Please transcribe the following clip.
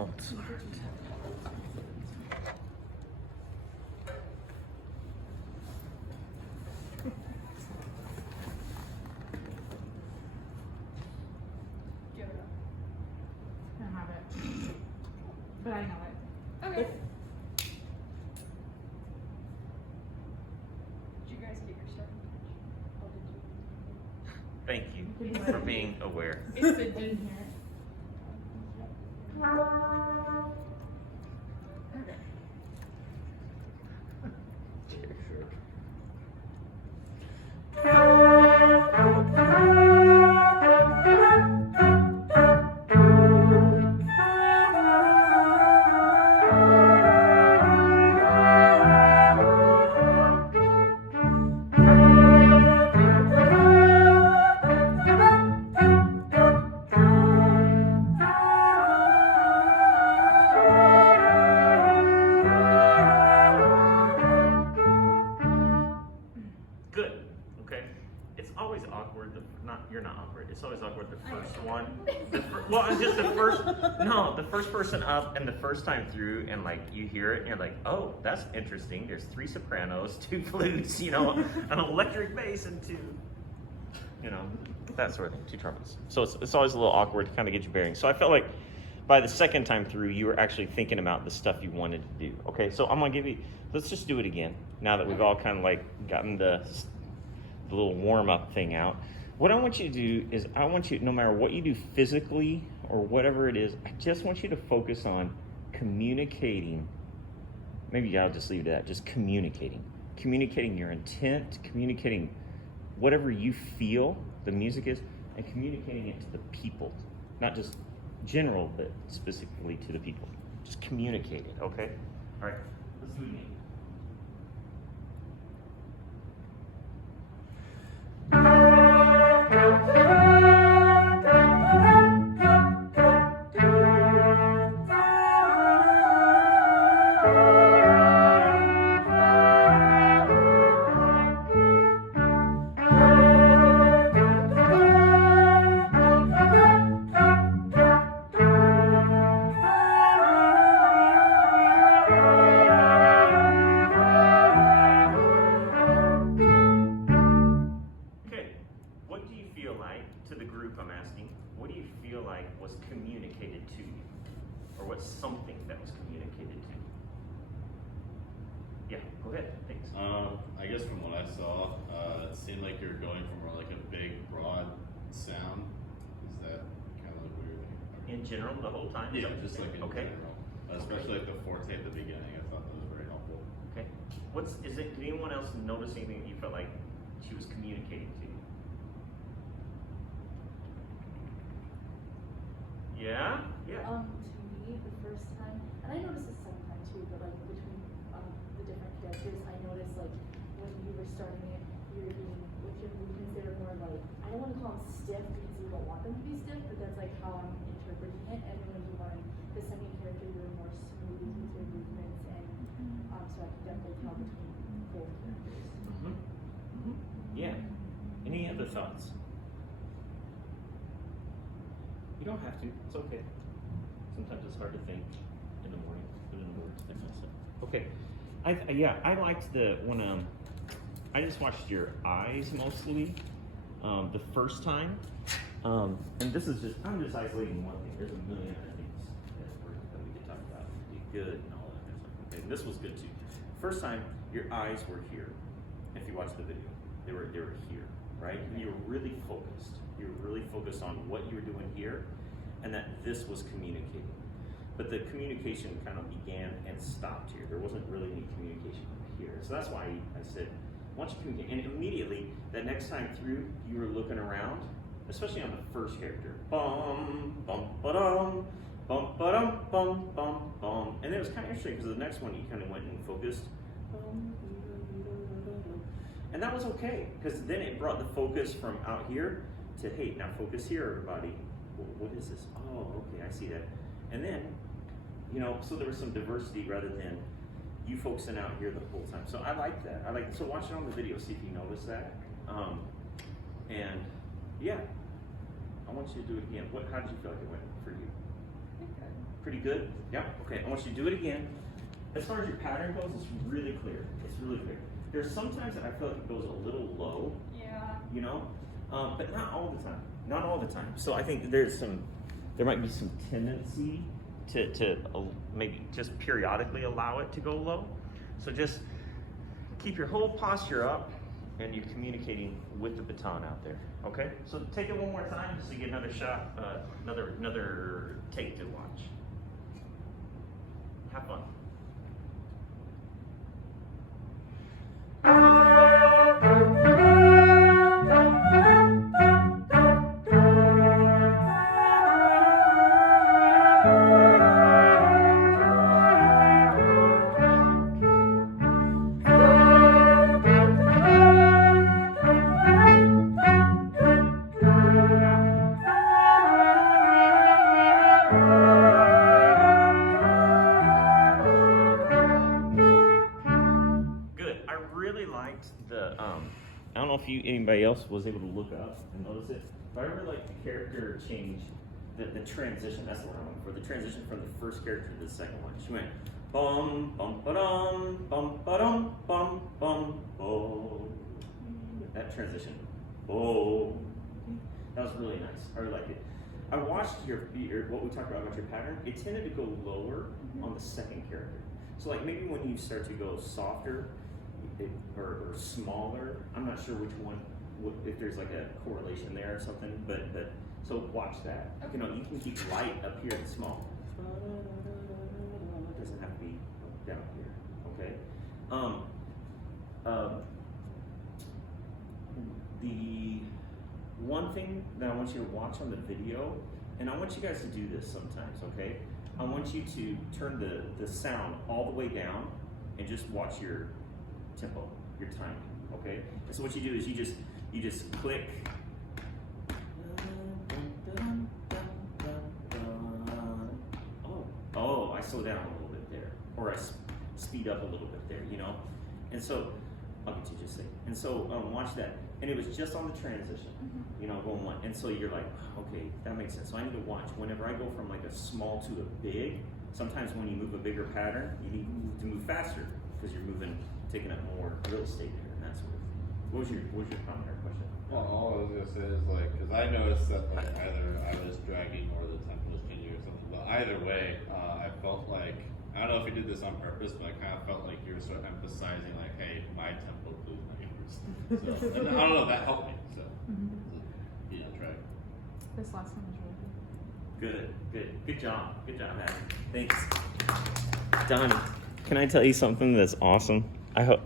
Mozart. Give it up. I don't have it. But I know it. Okay. Did you guys get your stuff? Oh, did Thank you for being aware. It's the didn't hear it. you? Okay. Good. Okay. It's always awkward. You're not awkward. It's always awkward the first one. Well, it's just the first. No, the first person up and the first time through, and like you hear it, and you're like, oh, that's interesting. There's 3 sopranos, 2 flutes, you know, an electric bass, and 2, you know, that sort of thing. 2 trumpets. So it's always a little awkward to kind of get your bearings. So I felt like by the second time through, you were actually thinking about the stuff you wanted to do. Okay, so I'm gonna give you. Let's just do it again. Now that we've all kind of like gotten the little warm-up thing out. What I want you to do is I want you, no matter what you do physically or whatever it is, I just want you to focus on communicating. Maybe I'll just leave it at that, just communicating. Communicating your intent, communicating whatever you feel the music is, and communicating it to the people. Not just general, but specifically to the people. Just communicate it, okay? All right, let's do it again. To the group, I'm asking, what do you feel like was communicated to you? Or what's something that was communicated to you? Yeah, go ahead, thanks. I guess from what I saw, it seemed like you're going for more like a big, broad sound. Is that kind of like what you're thinking? In general, the whole time? Yeah, just like in okay. general. Especially like the forte at the beginning, I thought that was very helpful. Okay. Did anyone else notice anything that you felt like she was communicating to you? Yeah? Yeah. To me, the first time, and I noticed the second time too, but like between the different characters, I noticed like when you were starting it, you were being, what you would consider more like, I don't want to call them stiff because you don't want them to be stiff, but that's like how I'm interpreting it. And then when you were in the second character, you were more smooth with your movements, and so I can definitely tell between both characters. Mm-hmm. Mm-hmm. Yeah. Any other thoughts? You don't have to. It's okay. Sometimes it's hard to think in the morning, put in words, that kind of stuff. Okay. I liked when I just watched your eyes mostly the first time, and this is I'm just isolating one thing. There's a million other things that we could talk about. Be good and all that kind of stuff. Okay, and this was good too. First time, your eyes were here. If you watch the video, they were here, right? And you were really focused. You were really focused on what you were doing here, and that this was communicating. But the communication kind of began and stopped here. There wasn't really any communication here. So that's why I said, why don't you communicate? And immediately, that next time through, you were looking around, especially on the first character. Bum, bum, ba-dum, bum, ba-dum, bum, bum, bum. And it was kind of interesting because the next one you kind of went and focused. And that was okay, because then it brought the focus from out here to, hey, now focus here, everybody. What is this? Oh, okay, I see that. And then, so there was some diversity rather than you focusing out here the whole time. So I like that. So watch it on the video, see if you notice that. And yeah, I want you to do it again. How did you feel like it went for you? I think Pretty good? Yeah? Okay, I want you to do it again. As far as your pattern goes, it's really clear. It's really clear. There's sometimes that I feel like it goes a little low, Yeah. you know? But not all the time. Not all the time. So I think there might be some tendency to maybe just periodically allow it to go low. So just keep your whole posture up and you're communicating with the baton out there. Okay? So take it one more time just to get another shot, another take to watch. Have fun. Good. I really liked the I don't know if anybody else was able to look up and notice it, but I really liked the character change, the transition. That's the word I'm looking for. The transition from the first character to the second one. She went bum bum ba-dum bum ba-dum bum bum oh. That transition. Oh. That was really nice. I really liked it. I watched your what we talked about your pattern. It tended to go lower on the second character. So like maybe when you start to go softer or smaller, I'm not sure which one, if there's like a correlation there or something, but so watch that. You know, you can keep light up here and small. It doesn't have to be down here, okay? The one thing that I want you to watch on the video, and I want you guys to do this sometimes, okay? I want you to turn the sound all the way down and just watch your tempo, your timing, okay? And so what you do is you just click. Oh, I slow down a little bit there, or I speed up a little bit there, you know? And so, I'll get you just say. And so watch that. And it was just on the transition, you know, going one. And so you're like, okay, that makes sense. So I need to watch. Whenever I go from like a small to a big, sometimes when you move a bigger pattern, you need to move faster because you're taking up more real estate there and that sort of thing. What was your primary question? Well, all I was gonna say is like, cause I noticed that like either I was dragging or the tempo was changing or something, but either way, I felt like, I don't know if you did this on purpose, but I kind of felt like you were sort of emphasizing like, hey, my tempo includes my yours. So, and I don't know, that helped me, so, you know, try. This last one was really good. Good job, Adam. Thanks. Donnie, can I tell you something that's awesome? I hope.